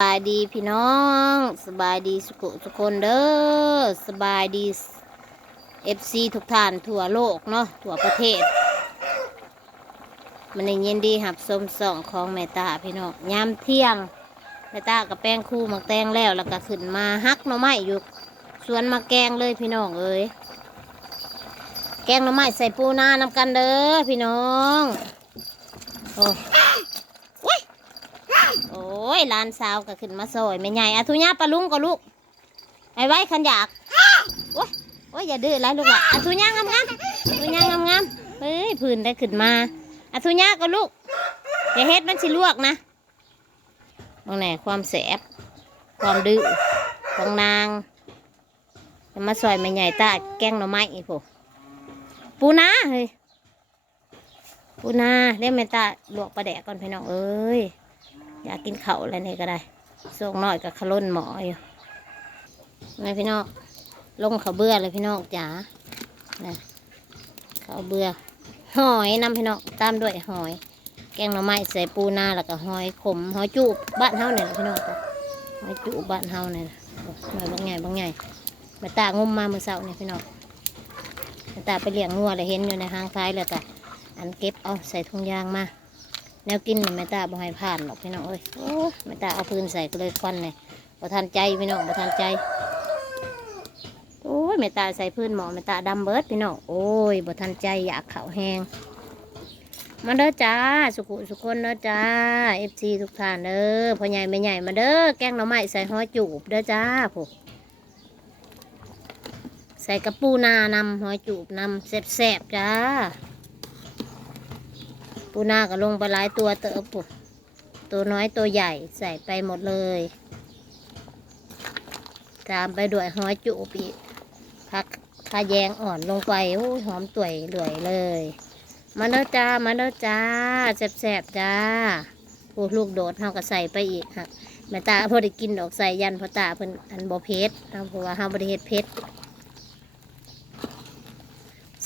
สบายดีพี่น้องสบายดีสุขทุกคนเด้อสบายดีเอฟซีทุกท่านทั่วโลกเนาะทั่วประเทศ มันในเย็นดีหับสมส่องของแม่ตาพี่น้องยามเที่ยงแม่ตากับแป้งคู่มักแตงแล้วแล้วก็ขึ้นมาฮักหน่อไม้อยู่สวนมาแกงเลยพี่น้องเอ้ยแกงหน่อไม้ใส่ปูนานำกันเด้อพี่น้องโอ้ ยลานสาวก็ขึ้นมาซอยไม่ใหญ่อะทุญาปลาลุงก็ลูกไอ้ไว้ขันอยากโอ้ยโอ้ยอย่าดื้อไรลูกอะอะทุญางามงามทุญางามงามเฮ้ยพื้นได้ขึ้นมาอะทุญาก็ลูกอย่าเฮ็ดมันสิลวกนะมองแหนความแสบความดื้อของนางมาซอยไม่ใหญ่ตาแกงหน่อไม้อีกพวกปูนาเฮ้ยปูนาเล่นเมตตาลวกปลาแดกก่อนพี่น้องเอ้ย อยากกินเข่าอะไรนี่ก็ได้ส่งหน่อยกับขลุ่นหมออยู่ไงพี่นองลงเขาเบื่อเลยพี่นองจ๋านะเขาเบื่อหอยนำพี่นองตามด้วยหอย แกงหน่อไม้ใส่ปูนาแล้วก็หอยขมหอยจูบบ้านเฮาเนี่ยหละพี่นองจ้ะหอยจูบบ้านเฮาเนี่ยนะโอ้หน่อยบางใหญ่บางใหญ่แม่ตางมมาเมื่อเช้าเนี่ยพี่นองแม่ตาไปเลี้ยงงัวเลยเห็นอยู่ในห้างท้ายเลยก็อันเก็บเอาใส่ถุงยางมา แนวกินนี่แม่ตาบ่ให้ผ่านหรอกพี่น้องเอ้ยโอ้ยแม่ตาเอาพื้นใส่ก็เลยควันเลยบ่ทันใจพี่น้องบ่ทันใจโอ้ยแม่ตาใส่พื้นหมอแม่ตาดำเบิดพี่น้องโอ้ยบ่ทันใจอยากเข่าแห้งมาเด้อจ้าสุขุสุคนเด้อจ้าเอฟซีทุกท่านเด้อพ่อใหญ่แม่ใหญ่มาเด้อแกงหน่อไม้ใส่หอยจูบเด้อจ้าผู้ใส่กระปูนานำหอยจูบนำแซ่บๆจ้า ปูนาก็ลงไปหลายตัวเติบปุ๊ตัวน้อยตัวใหญ่ใส่ไปหมดเลย ตามไปด้วยหอยจุบอีกผักขะแยงอ่อนลงไปโอ้ยหอมตุ๋ยเหลื่อยเลย มาเด้อจ้า มาเด้อจ้าแซ่บๆจ้าโอ้ลูกโดดเฮาก็ใส่ไปอีกฮะแม่ตาพอได้กินดอกใส่ยันพอตาเพิ่นอันบ่เผ็ดเอาเพราะว่าเฮาบ่ได้เฮ็ดเผ็ด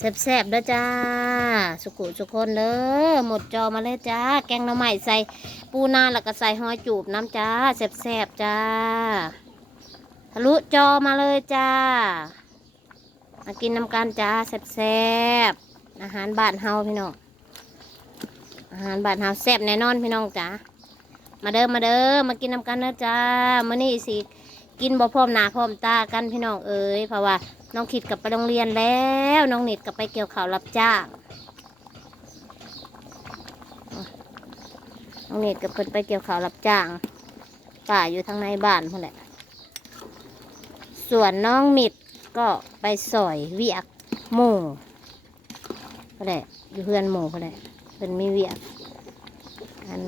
แซ่บๆเด้อจ้า สุกุสุคนเด้อหมดจอมาเลยจ้า แกงหน่อไม้ใส่ปูนาแล้วก็ใส่หอยจูบน้ำจ้าแซ่บๆจ้า ทะลุจอมาเลยจ้า มากินน้ำกันจ้าแซ่บๆอาหารบ้านเฮาพี่น้อง อาหารบ้านเฮาแซ่บแน่นอนพี่น้องจ้า มาเด้อมาเด้อมากินน้ำกันเด้อจ้ามื้อนี้สิกินบ่พร้อมหน้าพร้อมตากันพี่น้องเอ๋ยเพราะว่า น้องขิดกลับไปโรงเรียนแล้ว น้องนิดกลับไปเกี่ยวข่าวรับจ้างน้องนิดกับเพิ่นไปเกี่ยวข่าวรับจ้างป่าอยู่ทางในบ้านพ่นแหละส่วนน้องมิดก็ไปสอยเวียกหมู่พ่นแหละอยู่เฮือนหมู่พ่นแหละเพิ่นมีเวียกอัน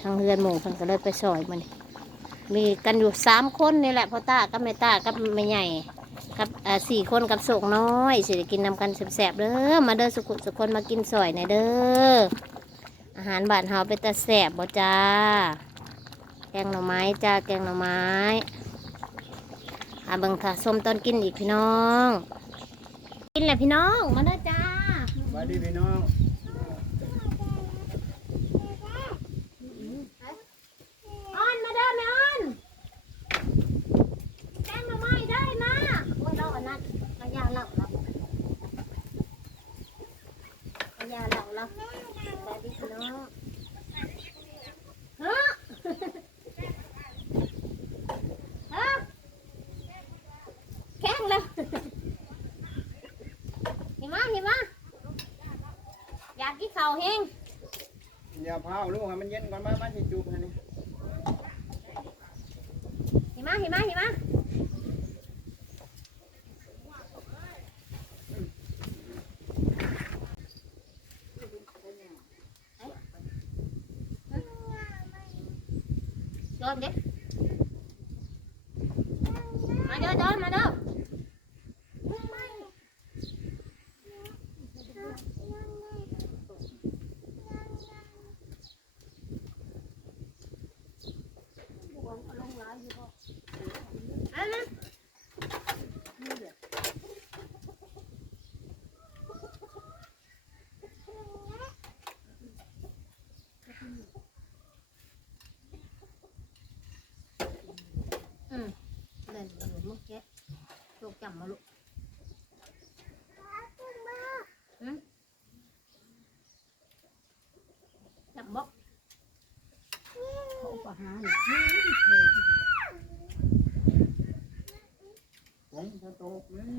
ทางเฮือนหมู่เพิ่นก็เลยไปสอยมันมีกันอยู่สามคนนี่แหละพ่อตากับแม่ตากับแม่ใหญ่ กับอ่าสี่คนกับโศกน้อยสิได้กินนำกันแสบๆเด้อมาเด้อสุขุสุคนมากินสอยหน่อยเด้ออาหารบ้านเฮาเป็นตาแสบบ่จ้า แกงหน่อไม้จ้าแกงหน่อไม้อาเบิ่งค่ะส้มต้นกินอีกพี่น้อง กินแหละพี่น้องมาเด้อจ้า สวัสดีพี่น้อง ออนมาเด้อแม่ออนแกงหน่อไม้ได้นะโอ้ยเราอันนั้นเรายาเหล่าเราเรายาเหล่าเราสวัสดีพี่น้องฮะฮะแข็งเลยเห็นไหมเห็นไหมอยากกินข้าวเฮงาพาเผาลูกให้มันเย็นก่อนมามาสิจูบให้นี่หิมะหิมเห็นไหมโดนเด็กมาเด้อโดนมาเด้อเอามา จำ มาลูกอืมจำบอกเขาประหารผมจะตกนี่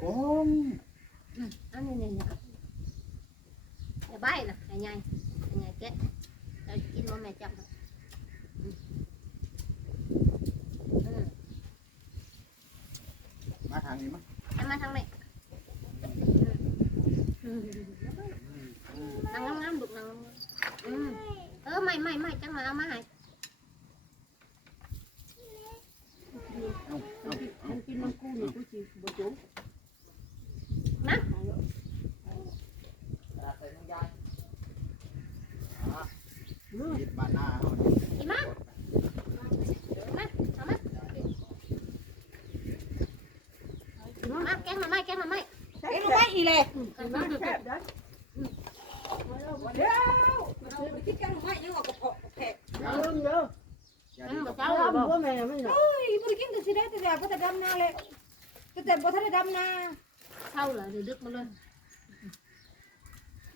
ผมอืมอันนี้นี่เนี่ยอย่าใบนะไอ้ใหญ่ไอ้ใหญ่แกะเรากินว่าแม่จำนะอืมอืม มาทางนี้มั้ย เอามาทางนี้อืม นางงามๆลูกนางงามๆอืมเออไม่ไม่ไม่จังมาเอามาให้เอาเอามันกินมันกู้นี่กูสิบ่จุกนะคิดบ้านหน้าเฮาอีมามาเอามามาแกงมาไม่แกงมาไม่เอ้ยไม่อีเลยมาแซ่บได้ เดี๋ยวมันไปคิดกันไม่ยังเอากระเพาะกระแพะอย่าเริ่มเด้ออย่าอืดีมกับเจ้าเอาเลยบอกบ่แม่มันเอ้ยบ่ได้กินก็สิได้แต่บ่ได้ดำนาเลยแต่บ่ทันได้ดำนาเท่าเลยเดี๋ยวดึกมาเลย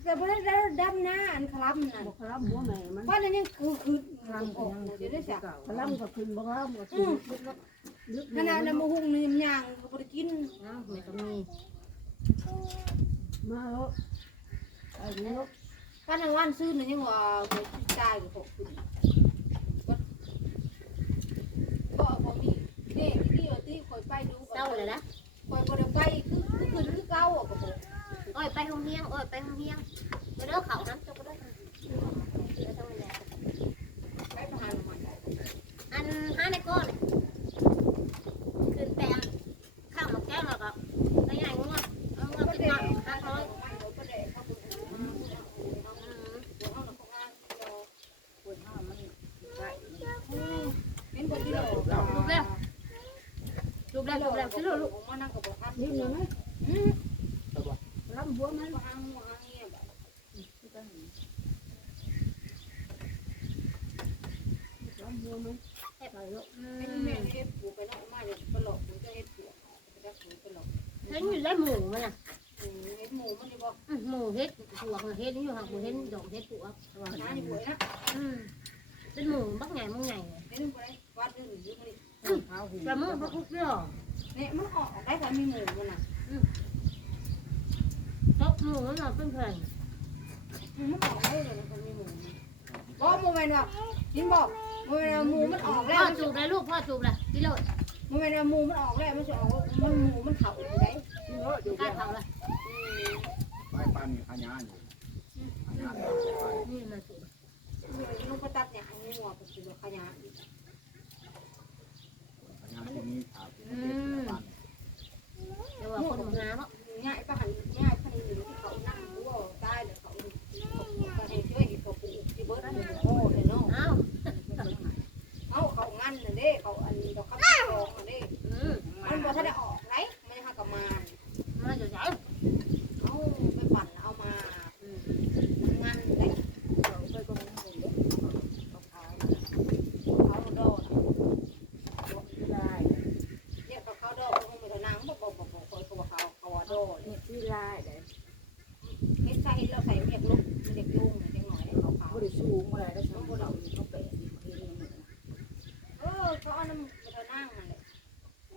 แต่บ่ได้ดำนาอันคลำน่ะบคลับบ่แม่มันว่านั่นยังคือคือคลับออกเดี๋ยวได้สักคลับก็ขึ้นบ่คลับก็อืขึ้นมลึกขนาดน้ำมะฮุ่งนี่ย่างก็บ่ได้กินอ้าวไม่ต้องมีมาแล้วไอ้นี่ ป้านางว่านซื้อน่ะยังว่าบ่ตายก็พกขึ้นก็บ่มีนี่ที่เอาที่คอยไปดูเจ้าเลยนะคอยบ่ได้ไปคือคือขึ้นคือเก่าอะก็บ่โอ้ยไปห้องเฮียงโอ้ยไปห้องเฮียงเดี๋ยวเด้อเขาน้ำเจ้าก็ได้เดี๋ยวต้องไปแล้วไปประหารใหม่อันห้าในก้อนขึ้นแปลงข้าวหมกแก้วแล้วก็ไปใหญ่งวดเอาเงิน ก็ ติด ได้ มาห้าร้อย ก็ได้เขาบ่ อืม เอาน่ะของงานเดียว คนห้ามันได้ เป็นบ่ที่เรา ลูกแล้วลูกแล้วลูกแล้วสิลูกลูก มานั่งก็บ่ทัน นี่นี่มั้ย อืม ลำบัวมัน บ่หางบ่หางเงี้ย ลำบัวมันไปแล้วอืเป็นมแม่เฮ็ดปูไปเนาะมาเดี๋ยวไปหลอกปูจะเฮ็ดปูจะปูไปหลอกเห็นอยู่ได้หมูมันอะอืมเฮ็ดหมูมันนี่บ่อืมหมูเฮ็ดหัวเฮ็ดนี่อยู่ห่างหมูเฮ็ดดอกเฮ็ดปัวหานี่บ่นะอืมเป็นหมูบักใหญ่บักใหญ่เฮ็ดบ่ได้วาดอยู่อยู่นี่เท้าหุ่นแต่มึงบักคุกเด้อนี่มันออกได้ถ้ามีหมูมันน่ะตกหมูมันน่ะเป็นแผ่นมันออกได้เลยถ้ามีหมูบ่บ่แม่นว่ากินบ่บ่แม่นว่าหมูมันออกแล้พ่วอจูบเลยลูกพ่อจูบเลยกิโลบ่แม่นว่าหมูมันออกแล้วมันสิออกมันหมูมันเฒ่าอยู่ได้นี่เนาะอยู่กล้าแก่เผาเลยไปปานนี่ขยานอยู่ขยานไปนี่มันจูบลูกไปตัดหญ้าให้งัวไปสิขยะขยานที่นี่ถามที่นี่บ้าน เดี๋ยวว่าคนมาหาเพราะ ง่ายปะหันง่ายปะนี่เขานั่งดูว่าตายแล้วเขาเขาให้ช่วยเขาปลูกที่เบิร์ดโอ้เห็นเนาะ อ้าว เอาเขางั้นน่ะเด้เขาอันดอกคำตองน่ะเด้ อืม มันบ่ทันได้ออกไหนมันหากับมา มาอยู่ไหน เอาไปปั่นเอามาอืมงั้นได้เขาไปก็มันเด้เขาขายเขาดอกน่ะ ได้ เนี่ยเขาเขาดอกคงไม่ได้นางบ่บ่บ่บ่คอยเขาว่าเขาเขาว่าดอก นี่ที่ลายได้ เฮ็ดใส่เราใส่เรียกลูกมันเด็กยุงจังหน่อยให้ เขาเขาบ่ได้สูงบ่ได้ได้ทำบ่เขาแปะนี่เองนี่เออเขาเอาน้ำมันจะนั่งนั่นแหละ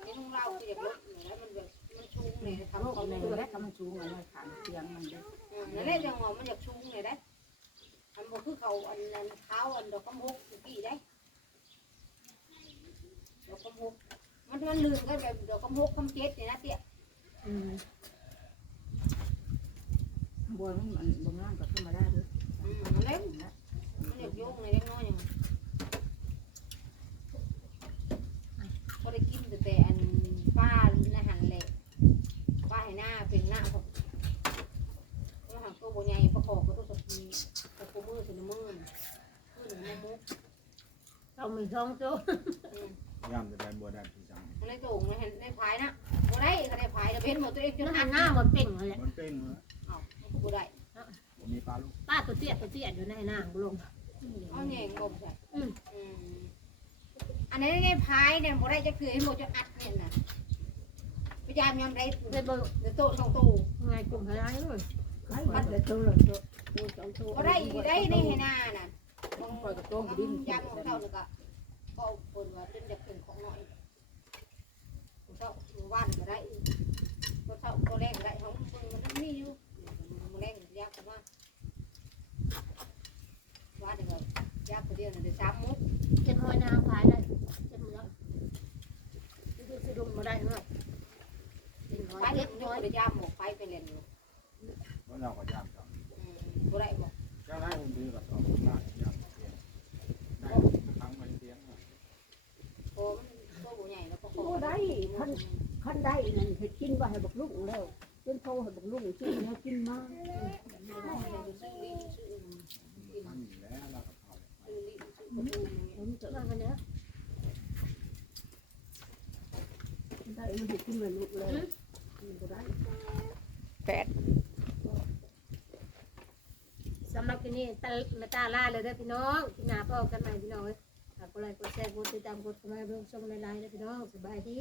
นี่ของเราคืออย่างรถเนี่ยมันแบบมันชุ่มเลยทำทำเขาเขาในเลยแรกทำสูงอะไรขางเตียงมันเด้นั่นแหละจังหวะมันอยากชุ่มเลยได้อันบอกคือเขาอันนั้นเท้าอันดอกคำฮกกี่ได้ดอกคำฮกมันมันลืมก็แบบดอกคำฮกคำเจ็ดเนี่ยนะเตี้ยอืมบัวมันมันบ่งามก็ธรรมดาเด้ออืมมันเล็กมัน ยกโยงเลยเล็กน้อยอย่างพอได้กินแต่แต่อันป้าในหันแหละป้าให้หน้าเป็นหน้าผมแล้วหางตัวโบใหญ่ประกอบกับตัวสกีกับตัวมือถึงมือมือหนึ่งมือมุกเรามีท้องโจ้ยามจะได้บัวได้ที่จังในโต่งในเห็นในพายนะโบได้ก็ได้พายแต่เบ็นหมดตัวเองจนมันหันหน้ามันเป่งเลยมันเป็นเหรออ้าวมันก็โบได้มีปลาลูกป้าตัวเตี้ยตัวเตี้ยอยู่ในหน้าลงอ เอาแหน่งงมใช่อืมอันนี้ในพายเนี่ยบ่ได้จะคือให้หมดจะอัดเนี่ยนะพยายามยามได้เฮ็ดบ่เดี๋ยวโตะสองตู้ง่ายกลุ่มหลายเลยใครมันเลยตัวละตัวตัวสองตัวก็ได้อีกได้ในให้หน้าน่ะปล่อยกับตัวมันดิ้นยามของเขาแล้วก็ก็คนว่าเล่นจะเป็นของน้อยเจ้าวันก็ได้ก็เท่าก็แรงได้ของมึงมันมีอยู่มันแรงยากมากว่าเดี๋ยวยากตัวเดียวน่ะเดี๋ยวสามมุก เก็บหอยนางขายได้เก็บหมดแล้วดูสิดุมมาได้เนาะเป็นหอย ไป เก็ เล็ บบ ห น้ อ อย ยยามหมกไปไปเล่นอยู่ เพราะเราก็ยากจัง บ่ได้บอก เจ้าได้ผมดีกับเราหน้ายากเตียงได้ครั้งมันเตียง โอ้มันโตบ่ใหญ่แล้วก็ขอ โอ้ได้คั นคันได้นั่นเฮ็ดกินบ่ให้บักลูกแล้วจนโตให้บักลูกกินแล้วกินมามันอยู่แล้วเราก็เข้าผมจะนั่งกันเนี้ยได้มันเฮ็ดกินมาลูกแล้วมันก็ได้สำหรับที่นี่ตาละตาล่าเลยเด้อพี่น้องที่หน้าพ่อกันใหม่พี่น้องเอ้ย ฝากกดไลค์กดแชร์กดติดตามกดเข้ามาเบิ่งชมในไลน์เด้อพี่น้องสบายดี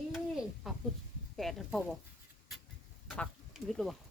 ผักพุดแปดพอบ่ผักวิทย์หรือบ่